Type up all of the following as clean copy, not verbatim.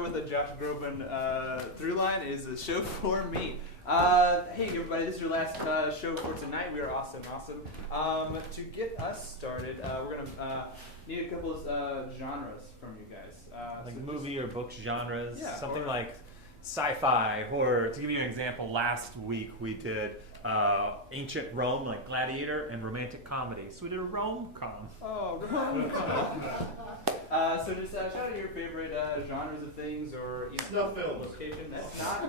show with a Josh Groban through line is a show for me. Hey everybody, this is your last show for tonight. We are awesome. To get us started, we're gonna need a couple of genres from you guys. Like so movie or book genres, yeah, something like sci-fi, horror. To give you an example, last week we did ancient Rome, like Gladiator, and romantic comedy. So we did a rom-com. Oh, rom-com. So just shout out your favorite genres of things, or snuff film location. That's not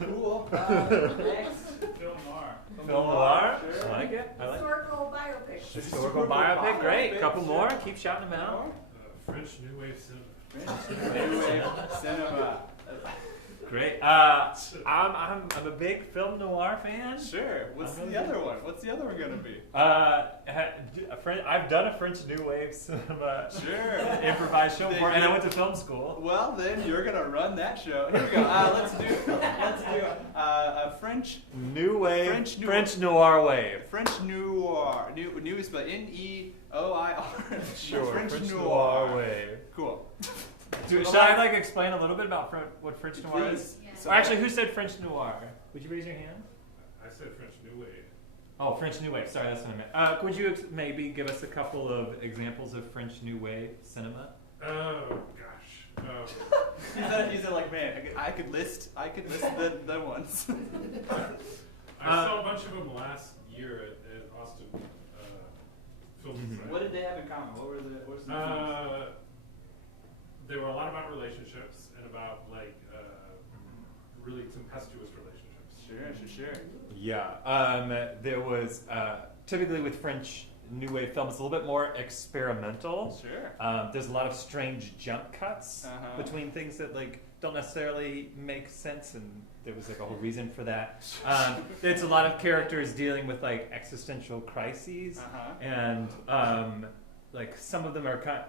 cool. Next, film noir. Film noir. Sure. I like it. I like Historical biopic. historical biopic. Great. Couple more. Keep shouting them out. French New Wave cinema. French New Wave cinema. Great. I'm a big film noir fan. Sure. What's the other one? What's the other one gonna be? I've done a French New Wave cinema improvised show before, and I went to film school. Well, then you're gonna run that show. Here we go. Let's do a French New Wave. French noir wave. French noir. New is spelled N-E-O-I-R. Sure. French noir wave. Cool. Should I explain a little bit about what French noir is? Yeah. So actually, who said French noir? Would you raise your hand? I said French New Wave. Oh, French New Wave. Sorry, that's what I meant. Would you maybe give us a couple of examples of French New Wave cinema? Oh gosh. He's like, man, I could list the ones. I saw a bunch of them last year at Austin Film Festival. What did they have in common? What were the They were a lot about relationships and about really tempestuous relationships. Sure. Yeah. There was typically with French New Wave film, it's a little bit more experimental. Sure. There's a lot of strange jump cuts between things that don't necessarily make sense, and there was a whole reason for that. It's a lot of characters dealing with existential crises, and some of them are kind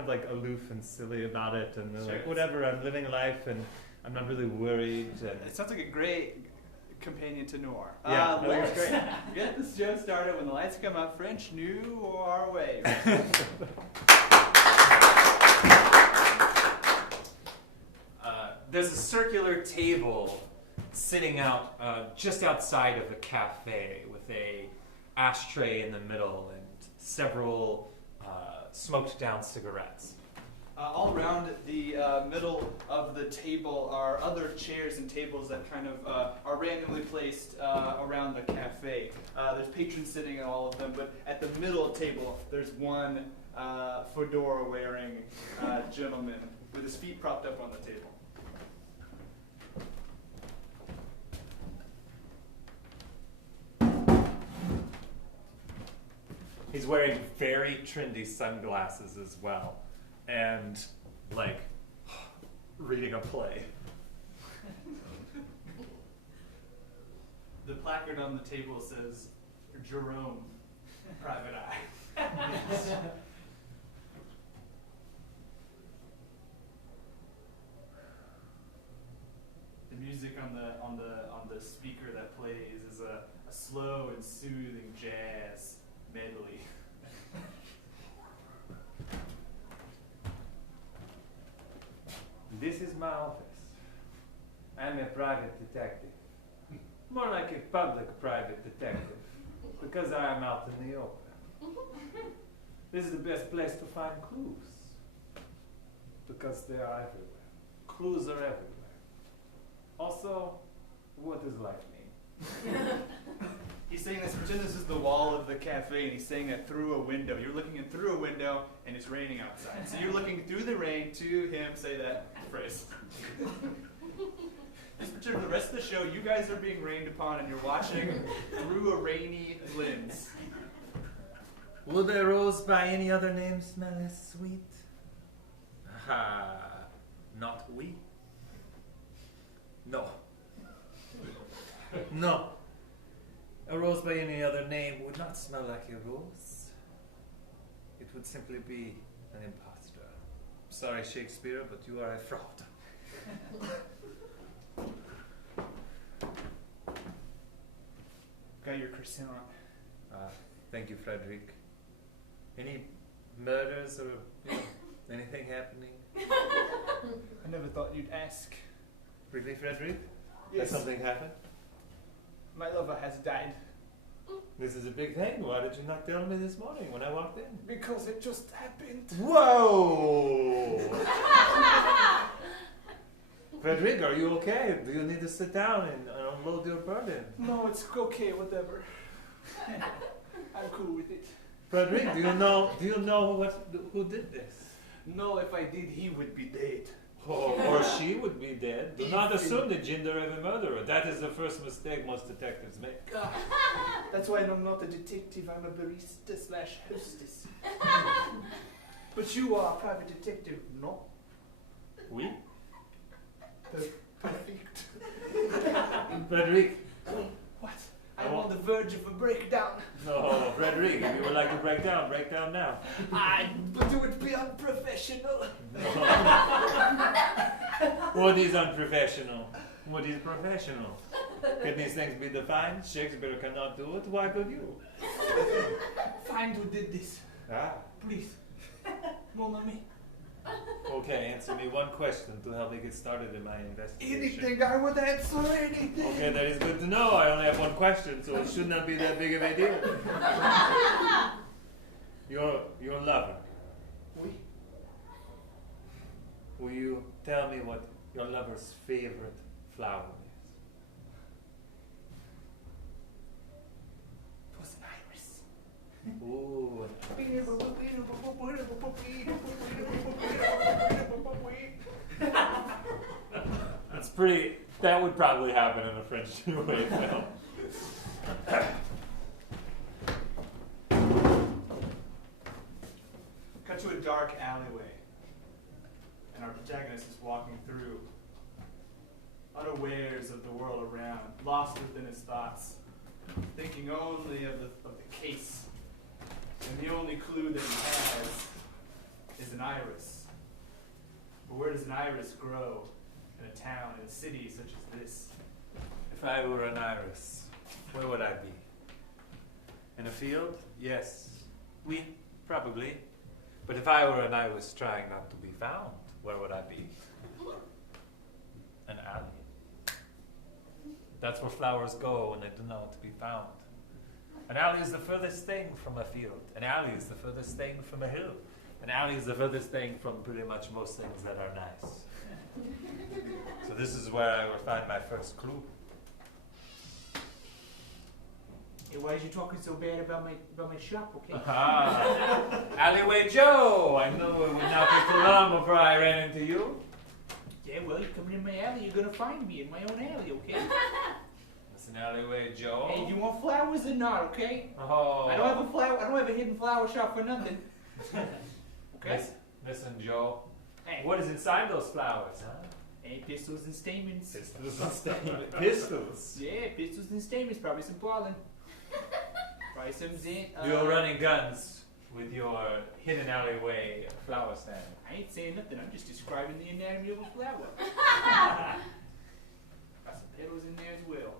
of aloof and silly about it, and they're like, whatever, I'm living life and I'm not really worried. And it sounds like a great companion to noir. Yeah, let's get this show started when the lights come up. French noir wave. There's a circular table sitting out just outside of a cafe with a ashtray in the middle and several smoked down cigarettes. All around the middle of the table are other chairs and tables that kind of are randomly placed around the cafe. There's patrons sitting at all of them, but at the middle table there's one fedora-wearing gentleman with his feet propped up on the table. He's wearing very trendy sunglasses as well, and reading a play. The placard on the table says, Jerome, private eye. The music on the speaker that plays is a slow and soothing jazz medley. This is my office. I'm a private detective. More like a public private detective, because I am out in the open. This is the best place to find clues, because they are everywhere. Clues are everywhere. Also, what does life mean? He's saying this, pretend this is the wall of the cafe, and he's saying that through a window. You're looking in through a window, and it's raining outside. So you're looking through the rain to him say that phrase. Just pretend for the rest of the show, you guys are being rained upon, and you're watching through a rainy lens. Would a rose by any other name smell as sweet? Not we. No. No. A rose by any other name would not smell like a rose. It would simply be an imposter. Sorry, Shakespeare, but you are a fraud. Got your croissant. Thank you, Frederick. Any murders or anything happening? I never thought you'd ask. Really, Frederick? Yes, Has something happened? my lover has died. This is a big thing. Why did you not tell me this morning when I walked in? Because it just happened. Whoa! Frederick, are you okay? Do you need to sit down and unload your burden? No, it's okay, whatever. I'm cool with it. Frederick, do you know who did this? No, if I did, he would be dead. Or she would be dead. Do not assume the gender of a murderer. That is the first mistake most detectives make. That's why I'm not a detective, I'm a barista slash hostess. But you are a private detective, no? Oui? Perfect. Frederick. What? I'm on the verge of a breakdown. No, Frederick, if you would like to break down now. But it would be unprofessional. What is unprofessional? What is professional? Can these things be defined? Shakespeare cannot do it. Why could you? Find who did this. Ah. Please. Mon ami. Okay, answer me one question to help me get started in my investigation. Anything, I would answer anything. Okay, that is good to know. I only have one question, so it should not be that big of a deal. Your lover. Oui. Will you tell me what your lover's favorite flower It was an iris. is? Ooh, that's pretty. That would probably happen in a French two-way film. Cut to a dark alleyway, and our protagonist is walking through, unawares of the world around, lost within his thoughts, thinking only of the case. And the only clue that he has is an iris. But where does an iris grow in a town, in a city such as this? If I were an iris, where would I be? In a field? Yes. Oui, probably. But if I were an iris trying not to be found, where would I be? An alley. That's where flowers go when they do not want to be found. An alley is the furthest thing from a field. An alley is the furthest thing from a hill. An alley is the furthest thing from pretty much most things that are nice. So this is where I will find my first clue. Hey, why is you talking so bad about my shop, okay? Aha! Alleyway Joe! I know it would not be too long before I ran into you. Yeah, well, you're coming in my alley, you're gonna find me in my own alley, okay? It's an Alleyway Joe. Hey, do you want flowers or not, okay? Oh. I don't have a hidden flower shop for nothing. Okay? Listen, Joe. Hey, What is inside those flowers, huh? hey, pistols and stamens. Pistols and stamens. Pistols? Yeah, pistols and stamens, probably some pollen. Probably some zinc. You're running guns with your hidden alleyway flower stand. I ain't saying nothing, I'm just describing the anatomy of a flower. Got some petals in there as well.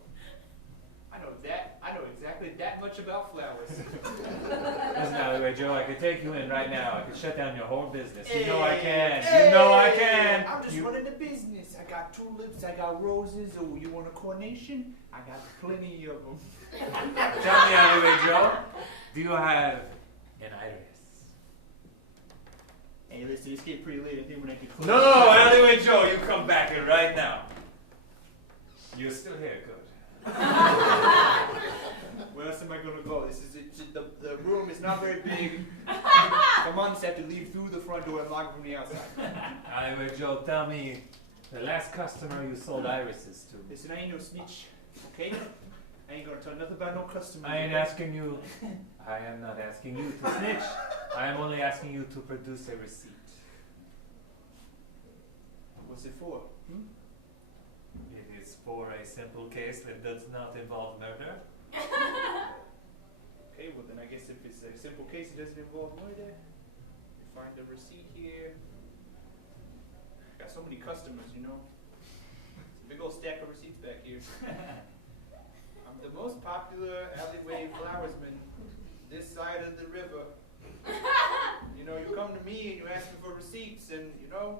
I know exactly that much about flowers. Listen, Alleyway Joe, I could take you in right now. I could shut down your whole business. You Hey, know I can. hey, You know I can. I'm just You- running the business. I got tulips, I got roses. Oh, you want a carnation? I got plenty of them. Tell me, Alleyway Joe, do you have an iris? Hey, listen, it's getting pretty late. I think we're gonna get close. No, Alleyway Joe, you come back here right now. You're still here, good. Where else am I gonna go? This is the room is not very big. Come on, just have to leave through the front door and lock it from the outside. Alleyway Joe, tell me the last customer you sold irises to. Listen, I ain't no snitch, okay? I ain't gonna tell nothing about no customers. I ain't asking you. I am not asking you to snitch. I am only asking you to produce a receipt. What's it for? It is for a simple case that does not involve murder. Okay, well then I guess if it's a simple case, it doesn't involve murder. Find the receipt here. Got so many customers, you know. It's a big old stack of receipts back here. I'm the most popular alleyway flowersman this side of the river. You know, you come to me and you ask me for receipts, and you know,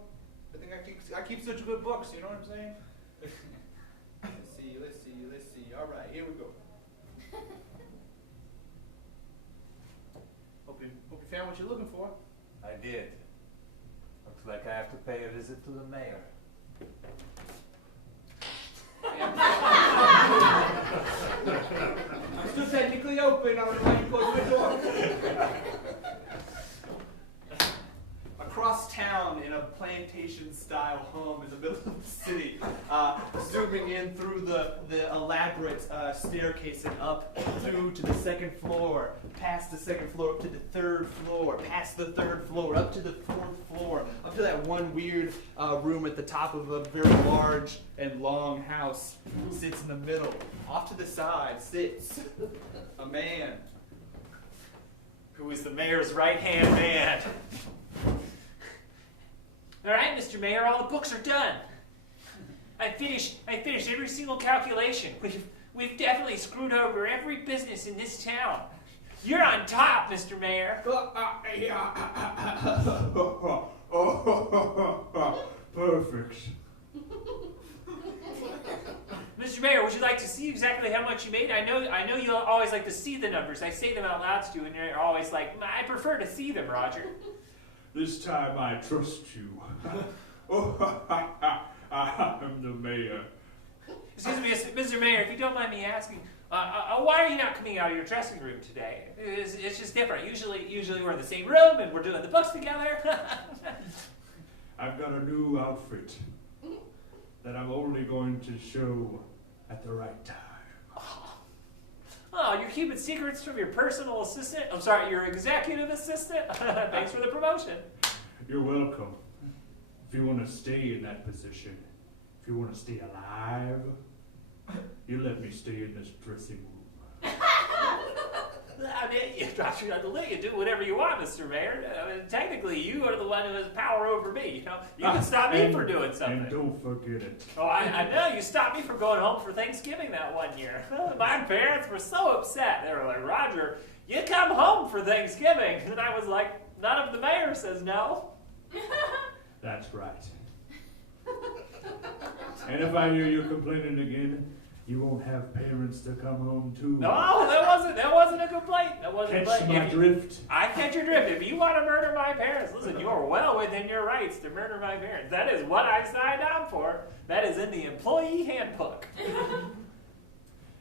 I think I keep such good books, you know what I'm saying? Let's see. All right, here we go. Hope you found what you're looking for. I did. Looks like I have to pay a visit to the mayor. I'm still technically open. I don't know why you closed the door. Across town in a plantation-style home in the middle of the city, zooming in through the elaborate staircase and up through to the second floor, past the second floor, up to the third floor, past the third floor, up to the fourth floor, up to that one weird room at the top of a very large and long house, sits in the middle. Off to the side sits a man Who is the mayor's right-hand man? All right, Mr. Mayor, all the books are done. I finished every single calculation. We've definitely screwed over every business in this town. You're on top, Mr. Mayor. Perfect. Mr. Mayor, would you like to see exactly how much you made? I know you always like to see the numbers. I say them out loud to you, and you're always like, I prefer to see them, Roger. This time I trust you. I'm the mayor. Excuse me, Mr. Mayor, if you don't mind me asking, why are you not coming out of your dressing room today? It's just different. Usually we're in the same room and we're doing the books together. I've got a new outfit that I'm only going to show at the right time. Oh, you're keeping secrets from your personal assistant? I'm sorry, your executive assistant? Thanks for the promotion. You're welcome. If you want to stay in that position, if you want to stay alive, you let me stay in this dressing room. I mean, I'll let you do whatever you want, Mr. Mayor. I mean, technically, you are the one who has power over me. You can stop me from doing something. And don't forget it. Oh, I know. You stopped me from going home for Thanksgiving that one year. My parents were so upset. They were like, Roger, you come home for Thanksgiving. And I was like, none of the mayor says no. That's right. And if I hear you complaining again, you won't have parents to come home to. No, that wasn't a complaint. That wasn't Catch a my complaint. drift. I catch your drift. If you want to murder my parents, listen, you are well within your rights to murder my parents. That is what I signed on for. That is in the employee handbook.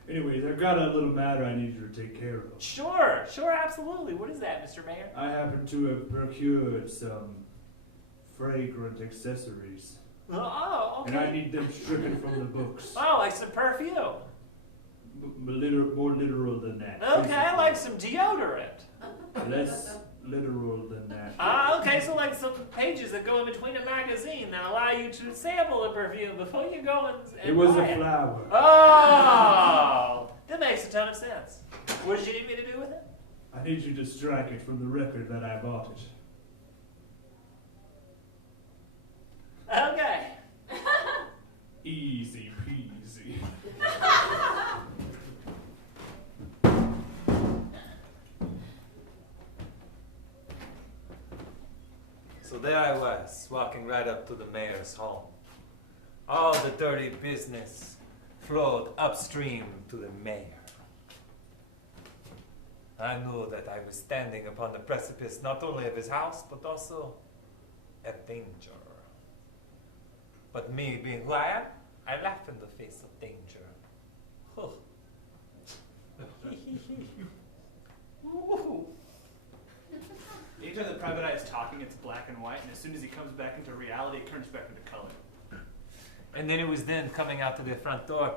Anyways, I've got a little matter I need you to take care of. Sure, absolutely. What is that, Mr. Mayor? I happen to have procured some fragrant accessories. Oh, okay. And I need them stricken from the books. Oh, like some perfume. More literal than that. Okay, like some deodorant. Less literal than that. Okay, so like some pages that go in between a magazine that allow you to sample the perfume before you go and It was buy a flower. Oh, that makes a ton of sense. What did you need me to do with it? I need you to strike it from the record that I bought it. Okay. Easy peasy. So there I was, walking right up to the mayor's home. All the dirty business flowed upstream to the mayor. I knew that I was standing upon the precipice not only of his house, but also of danger. But me being who I am, I laugh in the face of danger. Huh. Anytime the private eye is talking, it's black and white, and as soon as he comes back into reality, it turns back into color. And then it was then coming out to the front door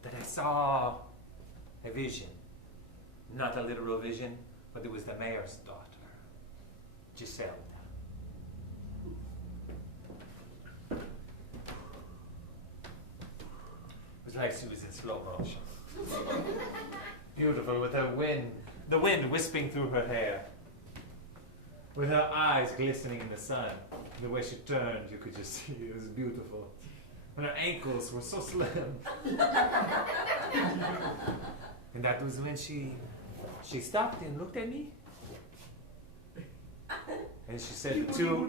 that I saw a vision. Not a literal vision, but it was the mayor's daughter, Giselle. It was like she was in slow motion. Beautiful, with her the wind wisping through her hair. With her eyes glistening in the sun. The way she turned, you could just see it was beautiful. And her ankles were so slim. And that was when she stopped and looked at me. And she said the two.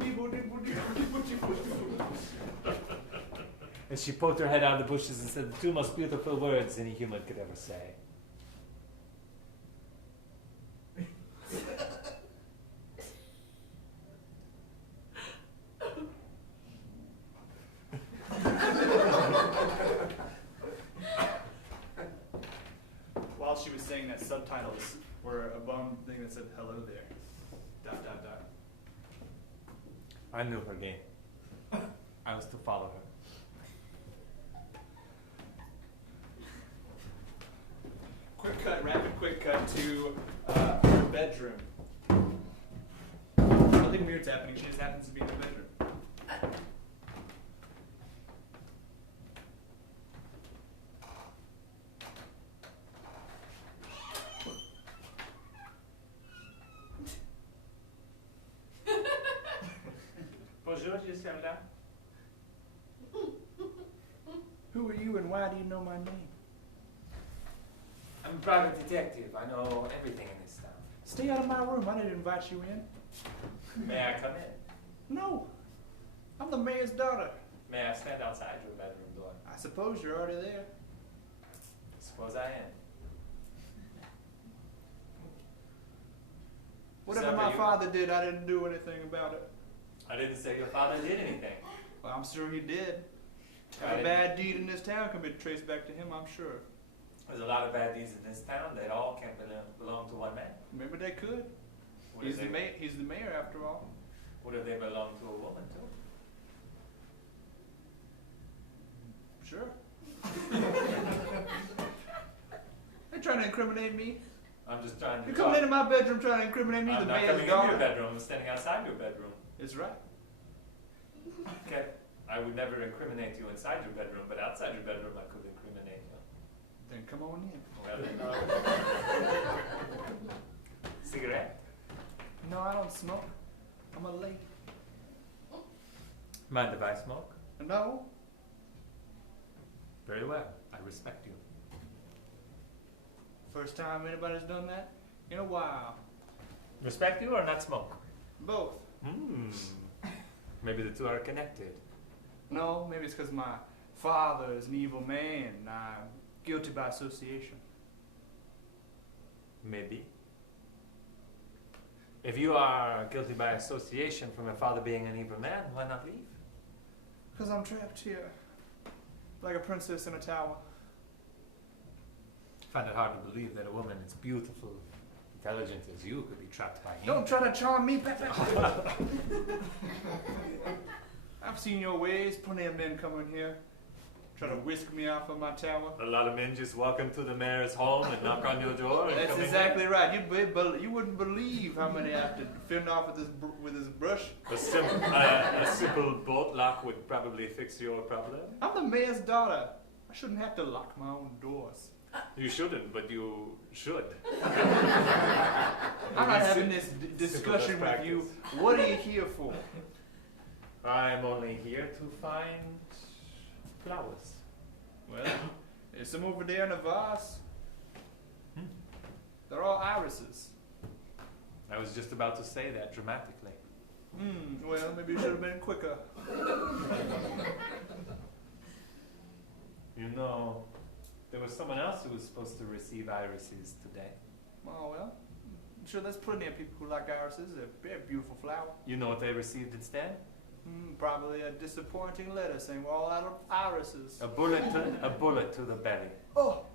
And she poked her head out of the bushes and said the two most beautiful words any human could ever say. While she was saying that, subtitles were above the thing that said "Hello there." ... I knew her game. I was to follow her. Rapid quick cut to her bedroom. Nothing weird's happening. She just happens to be in the bedroom. Bonjour, je suis là. Who are you and why do you know my name? I'm a private detective. I know everything in this town. Stay out of my room. I didn't invite you in. May I come in? No. I'm the mayor's daughter. May I stand outside your bedroom door? I suppose you're already there. Suppose I am. Whatever Except my for you. father did, I didn't do anything about it. I didn't say your father did anything. Well, I'm sure he did. I Every didn't- bad deed in this town can be traced back to him, I'm sure. There's a lot of bad deeds in this town. They all can't belong to one man. Maybe they could. What He's if they, he's the mayor after all. what if they belong to a woman too? Sure. They're trying to incriminate me. I'm just trying to. You're coming into my bedroom trying to incriminate me, I'm the not mayor's coming into your daughter. bedroom. I'm standing outside your bedroom. It's right. Okay. I would never incriminate you inside your bedroom, but outside your bedroom I could incriminate you. Then come on in. Well, then, cigarette? No, I don't smoke. I'm a lady. Mind if I smoke? No. Very well. I respect you. First time anybody's done that in a while. Respect you or not smoke? Both. Maybe the two are connected. No, maybe it's because my father is an evil man and I'm guilty by association. Maybe. If you are guilty by association from your father being an evil man, why not leave? Because I'm trapped here. Like a princess in a tower. I find it hard to believe that a woman as beautiful, intelligent as you could be trapped by him. Don't try to charm me, Pepe. I've seen your ways. Plenty of men come in here. Try to whisk me off of my tower. A lot of men just walk into the mayor's home and knock on your door. And That's come in. exactly right. You wouldn't believe how many I have to fend off with this brush. A simple bolt lock would probably fix your problem. I'm the mayor's daughter. I shouldn't have to lock my own doors. You shouldn't, but you should. I'm not having this discussion Simple with you. practice. What are you here for? I'm only here to find flowers. Well, there's some over there in the vase. They're all irises. I was just about to say that dramatically. Well, maybe you should have been quicker. You know, there was someone else who was supposed to receive irises today. Oh, well, I'm sure there's plenty of people who like irises. They're a beautiful flower. You know what they received instead? Probably a disappointing letter saying we're all out of irises. A bullet to the belly. Oh!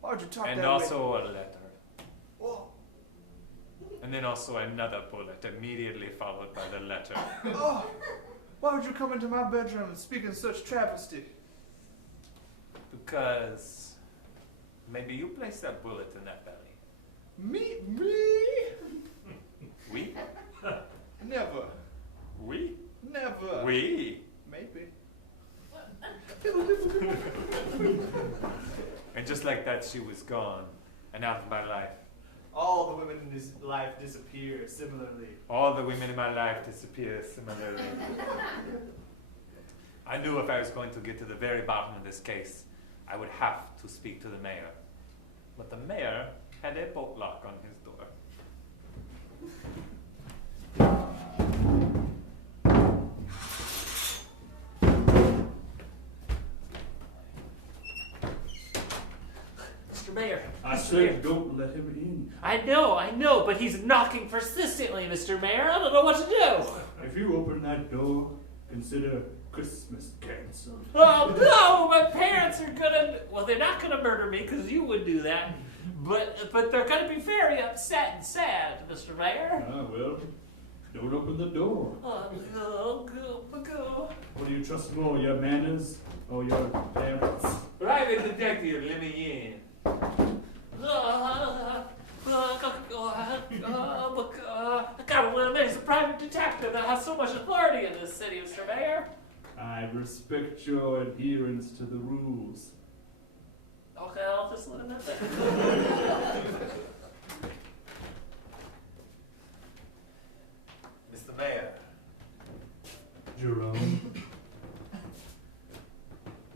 Why'd you talk And that also a letter. way? Oh! And then also another bullet immediately followed by the letter. Oh! Why would you come into my bedroom and speak in such travesty? Because maybe you placed that bullet in that belly. Me? We? Never. We? Never. We? Maybe. And just like that, she was gone and out of my life. All the women in his life disappear similarly. All the women in my life disappear similarly. I knew if I was going to get to the very bottom of this case, I would have to speak to the mayor. But the mayor had a bolt lock on his door. I said don't let him in. I know, but he's knocking persistently, Mr. Mayor. I don't know what to do. If you open that door, consider Christmas canceled. Oh no, my parents are gonna. Well, they're not gonna murder me because you would do that. But they're gonna be very upset and sad, Mr. Mayor. Ah, well, don't open the door. Oh, go. What do you trust more, your manners or your parents? Private detective, let me in. God, well, there's a private detective that has so much authority in this city, Mr. Mayor. I respect your adherence to the rules. Okay, I'll just let him in there. Mr. Mayor. Jerome.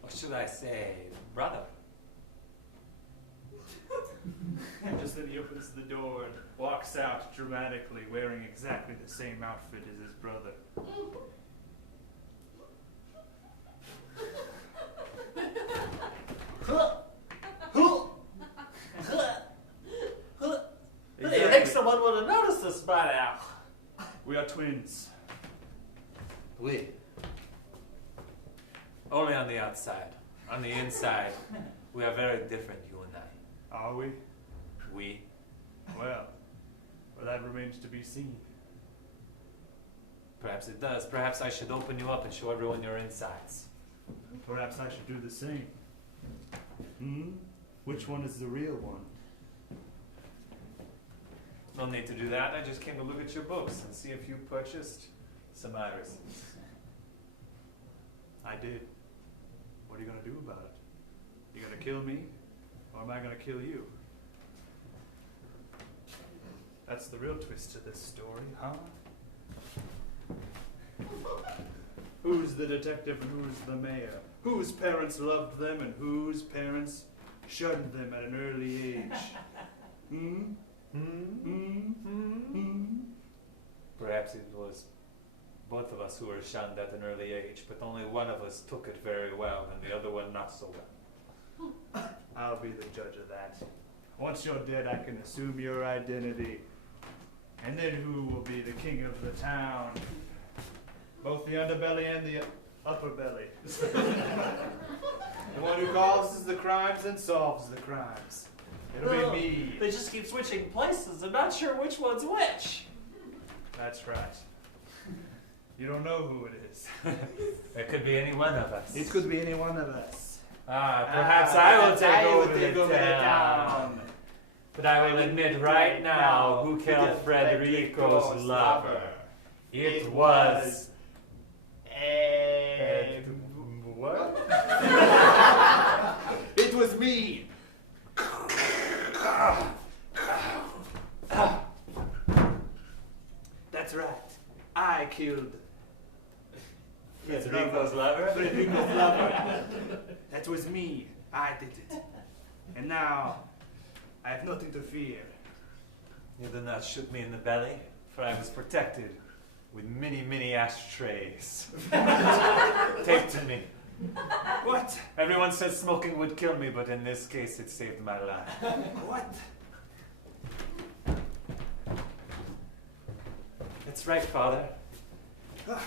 Or should I say, brother? Just then he opens the door and walks out dramatically, wearing exactly the same outfit as his brother. Do you think someone would have noticed us by now? We are twins. We. Only on the outside. On the inside, we are very different, you and I. Are we? We. Well, that remains to be seen. Perhaps it does. Perhaps I should open you up and show everyone your insides. Perhaps I should do the same. Which one is the real one? No need to do that. I just came to look at your books and see if you purchased some irises. I did. What are you going to do about it? You going to kill me? Or am I going to kill you? That's the real twist to this story, huh? Who's the detective and who's the mayor? Whose parents loved them and whose parents shunned them at an early age? Perhaps it was both of us who were shunned at an early age, but only one of us took it very well and the other one not so well. I'll be the judge of that. Once you're dead, I can assume your identity. And then who will be the king of the town? Both the underbelly and the upper belly. The one who causes the crimes and solves the crimes. It'll be me. They just keep switching places. I'm not sure which one's which. That's right. You don't know who it is. It could be any one of us. It could be any one of us. Perhaps I will take over the town. But I will admit right now who killed Frederico's lover. It was... What? It was me. That's right. I killed Frederico's lover? Frederico's lover. That was me. I did it. And now, I have nothing to fear. You did not shoot me in the belly, for I was protected with many, many ashtrays taped to me. What? Everyone said smoking would kill me, but in this case it saved my life. What? That's right, Father. Ah,